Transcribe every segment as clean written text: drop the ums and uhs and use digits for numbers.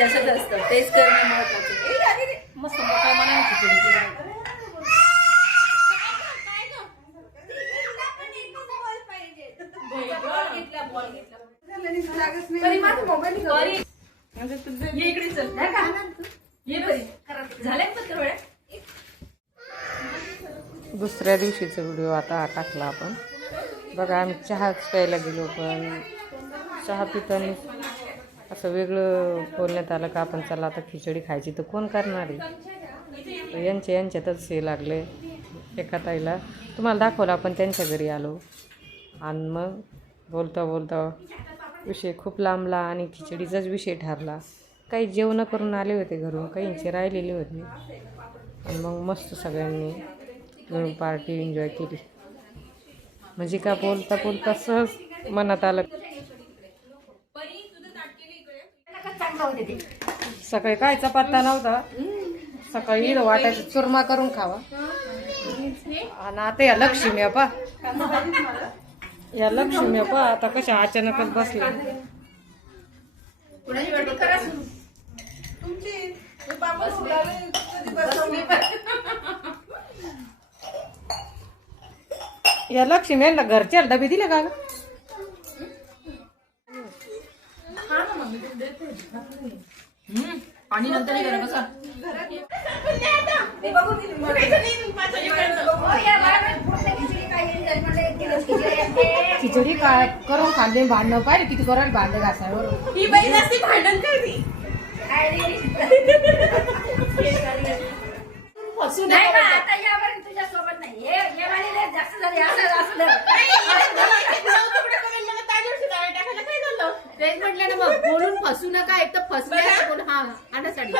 तसंच असतं, तेच करणं महत्वाचं. मस्त मोकळ्या मनाने खिचडी केली. दुसऱ्या दिवशीचा व्हिडिओ आता टाकला आपण. बघा आम्ही चहाच प्यायला गेलो, पण चहा पिताना असं वेगळं बोलण्यात आलं का आपण चला आता खिचडी खायची, तर कोण करणार आहे. यांच्यातच हे लागले. एका ताईला तुम्हाला दाखवलं आपण त्यांच्या घरी आलो, आणि मग बोलता बोलता विषय खूप लांबला आणि खिचडीचाच विषय ठरला. काही जेवणं करून आले होते घरून, काहींचे राहिलेले होते, आणि मग मस्त सगळ्यांनी मिळून पार्टी एन्जॉय केली. म्हणजे का बोलता बोलता सहज मनात आलं. सकाळी कायचा पत्ता नव्हता. सकाळी वाटायचं चुरमा करून खावा, आणि आता या लक्ष्मी अपा आता कशा अचानकच बसल्या. या लक्ष्मी यांना घरच्या डबे दिले का? आणि नंतर खिचडी काय करून खाल्ले, भांडणं पाहिजे किती करायला भांडे घासावर. ही बाई जास्ती भांडण करते. नाही का आता यावर तुझ्या सोबत नाही. हे जास्त झाले तेच म्हटलं ना, मग बोलून फसू नका. एक तर फसले हा आणण्यासाठी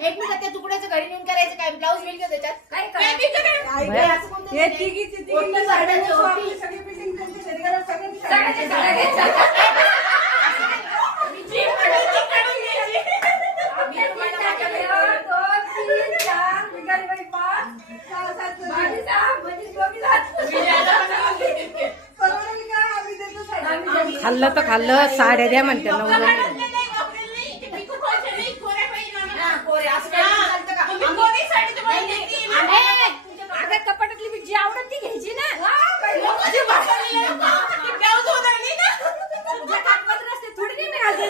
एक मिनिट त्या तुकड्याचं घरी नेऊन करायचं काय? ब्लाऊज मिळेल का त्याच्यात? खाल्लं तर खाल्लं, साड्या द्या म्हणते नवरा. कपाटातली मी जी आवडत ती घ्यायची ना. थोडी नाही मिळाली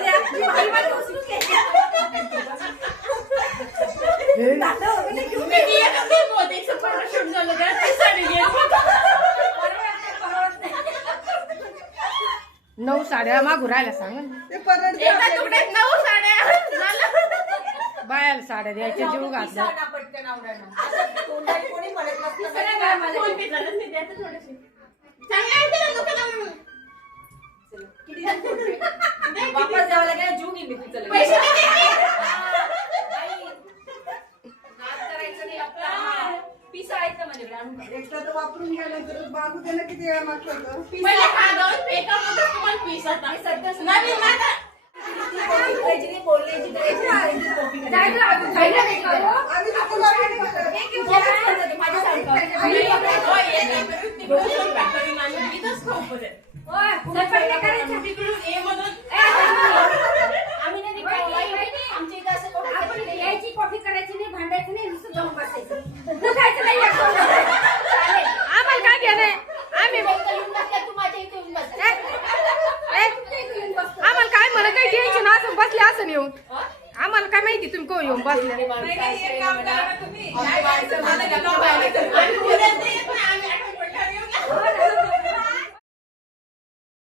नऊ साड्या मागू राहायला सांग. 9 साड्या बायाला साड्या द्यायच्या जीव घातला. वापस द्यावा लागेल. जीव घे मी तुझं पिसा आहेत ना म्हणजे एकदा तर वापरून गेल्यानंतर बाबू त्याला किती वेळा मागतो यायची कॉफी करायची नाही, भांडायचं नाही, नुसतं जाऊन बसायचं. आम्हाला काय घेणे, आम्ही आम्हाला काय मला काही टेन्शन असं बसले असं येऊन. आम्हाला काय माहिती तुम्ही को येऊन बसले.